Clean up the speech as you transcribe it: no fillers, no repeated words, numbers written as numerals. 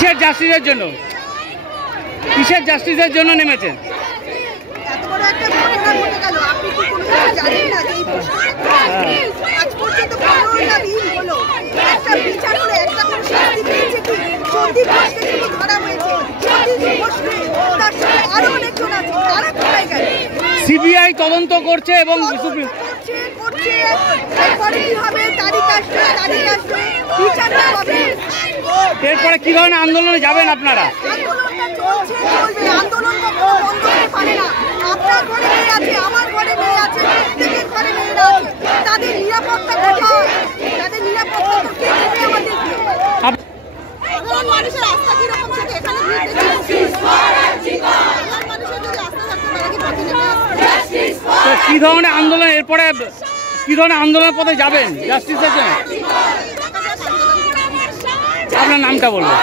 কিসের জাস্টিসের জন্য, কিসের জাস্টিসের জন্য নেমেছেন? এত বড় একটা ঘটনা ঘটে গেল, আপনি কি কোনো কিছু জানেন না যে এই আজ পর্যন্ত 15টা দিন হলো একটা বিচার করে একটা কোনো শাস্তি পেয়েছে কি? সন্দীপ ঘোষকে শুধু ধরা হয়েছে, সন্দীপ ঘোষকে তার সাথে আরো অনেকজন আছে, তারা কোথায় গেল? সিবিআই তদন্ত করছে এবং করছে এরপরে কি হবে? তারিখ আসবে, বিচারটা হবে। এরপরে কি ধরনের আন্দোলনে যাবেন আপনারা? আন্দোলনটা চলছে, চলবে, আন্দোলন কখনো বন্ধ হতে পারে না। আপনার ঘরে মেয়ে আছে, আমার ঘরে মেয়ে আছে, প্রত্যেকের ঘরে মেয়েরা আছে, তাদের নিরাপত্তা কোথায়? তাদের নিরাপত্তা তো কে দেবে আমাদেরকে? সাধারণ মানুষের আস্থা কিরকম থাকে এখানে? সাধারণ মানুষের যদি আস্থা থাকতো তারা কি পথে নেমে আসতো? কি ধরনের আন্দোলন, এরপরে কি ধরনের আন্দোলনের পথে যাবেন জাস্টিসের জন্য? আপনার নামটা বলবেন।